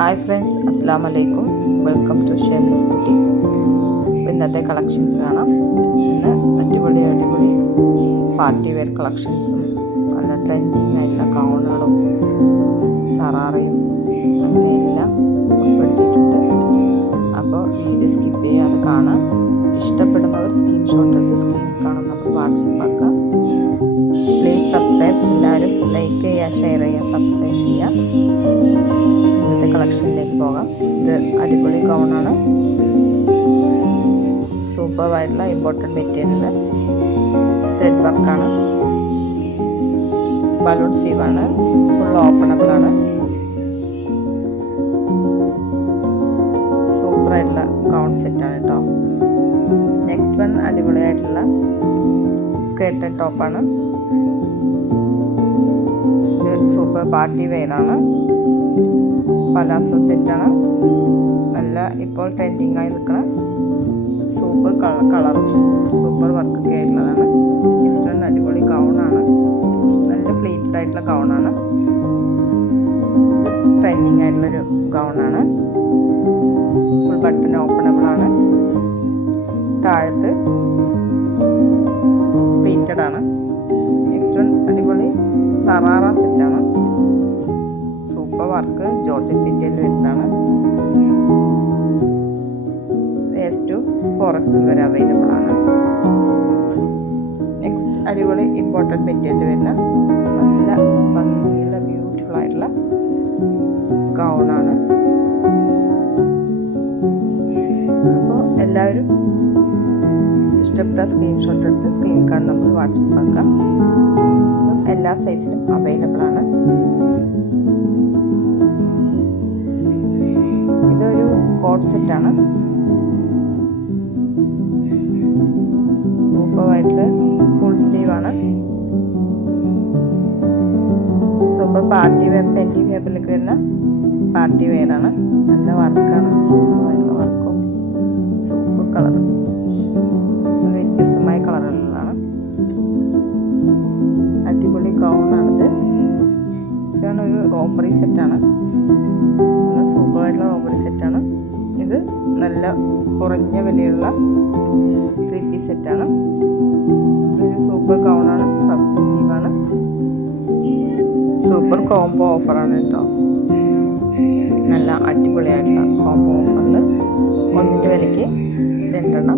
Hi friends, അസ്സാം വലൈക്കും. Welcome to Shemi's boutique. ഇന്നത്തെ കളക്ഷൻസ് കാണാം. ഇന്ന് അടിപൊളി പാർട്ടി വെയർ കളക്ഷൻസും നല്ല ട്രെൻഡിങ് ആയിട്ടുള്ള ഗൗണുകളും സറാറയും അങ്ങനെയെല്ലാം ഉൾപ്പെടുത്തിയിട്ടുണ്ട്. അപ്പോൾ വീഡിയോ സ്കിപ്പ് ചെയ്യാതെ കാണാം. ഇഷ്ടപ്പെടുന്നവർ സ്ക്രീൻഷോട്ട് എടുത്ത് സ്ക്രീനിൽ കാണാൻ നമുക്ക് വാട്സപ്പ് ആക്കാം. Please subscribe. എല്ലാവരും ലൈക്ക് ചെയ്യുക, ഷെയർ ചെയ്യുക, സബ്സ്ക്രൈബ് ചെയ്യുക. ഇന്നത്തെ കളക്ഷനിലേക്ക് പോകാം. ഇത് അടിപൊളി ഗൗണാണ്. സൂപ്പറായിട്ടുള്ള ഇമ്പോർട്ടൻറ്റ് മെറ്റീരിയൽ ത്രെഡ് വർക്കാണ്. ബലൂൺ സീവാണ്. ഫുൾ ഓപ്പണബിളാണ്. സൂപ്പറായിട്ടുള്ള ഗൗൺ സെറ്റാണ് കേട്ടോ. നെക്സ്റ്റ് വൺ അടിപൊളിയായിട്ടുള്ള സ്കേർട്ട് ആൻഡ് ടോപ്പാണ്. ഇത് സൂപ്പർ പാർട്ടി വെയറാണ്. പലാസോ സെറ്റാണ്. നല്ല ഇപ്പോൾ ട്രെൻഡിങ് ആയി നിൽക്കുന്ന സൂപ്പർ കളറും സൂപ്പർ വർക്കൊക്കെ ആയിട്ടുള്ളതാണ്. നെക്സ്റ്റ് വൺ അടിപൊളി ഗൗണാണ്. നല്ല പ്ലീറ്റഡ് ആയിട്ടുള്ള ഗൗണാണ്. ട്രെൻഡിങ് ആയിട്ടുള്ളൊരു ഗൗണാണ്. Full button ഓപ്പണബിളാണ്. താഴത്ത് പ്ലീറ്റഡ് ആണ്. നെക്സ്റ്റ് വൺ അടിപൊളി സറാറ സെറ്റാണ്. സൂപ്പർ വർക്ക് ജോർജറ്റ് മെറ്റീരിയൽ വരുന്നതാണ്. S2 4XL വരെ അവൈലബിൾ ആണ്. നെക്സ്റ്റ് അടിപൊളി ഇമ്പോർട്ടൻറ്റ് മെറ്റീരിയൽ വരുന്ന നല്ല ഭംഗിയുള്ള ബ്യൂട്ടിഫുൾ ആയിട്ടുള്ള ഗൗണാണ്. അപ്പോൾ എല്ലാവരും ഇഷ്ടപ്പെട്ട സ്ക്രീൻഷോട്ട് എടുത്ത് സ്ക്രീൻ കാർഡ് നമ്പർ വാട്സപ്പ് ആക്കാം. എല്ലാ സൈസിലും അവൈലബിൾ ആണ്. ഇതൊരു കോട്ട് സെറ്റാണ്. സൂപ്പറായിട്ടുള്ള ഫുൾ സ്ലീവാണ്. സൂപ്പർ പാർട്ടി വെയർ പെൻറ്റി ഫാബ്രിക് വരുന്ന പാർട്ടി വെയറാണ്. നല്ല വർക്കാണ്. സൂപ്പറായിട്ടുള്ള വർക്കും സൂപ്പർ കളറും വ്യത്യസ്തമായ കളറുകളിലാണ്. അടിപൊളി ഗൗണാണിത്. ഒരു റോബറി സെറ്റാണ്. നല്ല സൂപ്പറായിട്ടുള്ള റോബറി സെറ്റാണ്. ഇത് നല്ല കുറഞ്ഞ വിലയുള്ള 3 പീസ് സെറ്റാണ്. ഇതൊരു സൂപ്പർ ഗൗണാണ്. സീവാണ്. സൂപ്പർ കോംബോ ഓഫറാണ് കേട്ടോ. നല്ല അടിപൊളിയായിട്ടുള്ള കോംബോ ഓഫറിൽ ഒന്നിൻ്റെ വിലയ്ക്ക് 2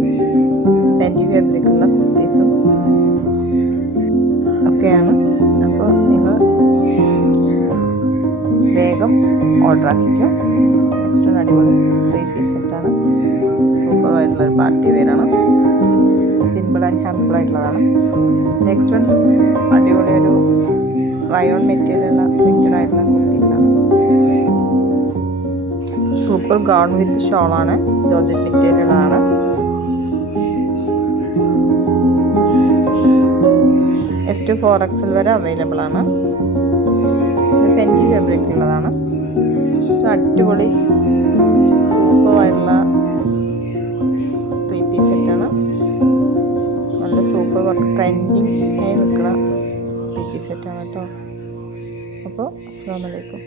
പെൻറ്റി ഫാബ്രിക്കുള്ള കുർത്തീസും ഒക്കെയാണ്. അപ്പോൾ നിങ്ങൾ വേഗം ഓർഡർ ആക്കിക്കും. നെക്സ്റ്റ് വൺ അടിപൊളി 3 പീസ് സെറ്റാണ്. സൂപ്പറായിട്ടുള്ളൊരു പാർട്ടി വെയറാണ്. സിമ്പിൾ ആൻഡ് ഹാമ്പിൾ ആയിട്ടുള്ളതാണ്. നെക്സ്റ്റ് വൺ അടിപൊളി ഒരു റയോൺ മെറ്റീരിയലുള്ള പ്രിൻറ്റഡ് ആയിട്ടുള്ള കുർത്തീസാണ്. സൂപ്പർ ഗൗൺ വിത്ത് ഷോളാണ്. ജോർജറ്റ് മെറ്റീരിയലാണ്. S2 4XL വരെ അവൈലബിൾ ആണ്. ഇത് പെൻറ്റി ഫാബ്രിക് ഉള്ളതാണ്. സോ അടിപൊളി സൂപ്പറായിട്ടുള്ള 3 പീസ് സെറ്റാണ്. നല്ല സൂപ്പർ വർക്ക് ട്രെൻഡിങ് ആയി നിൽക്കുന്ന 3 പീസ് സെറ്റാണ് കേട്ടോ. അപ്പോൾ അസ്സലാമു അലൈക്കും.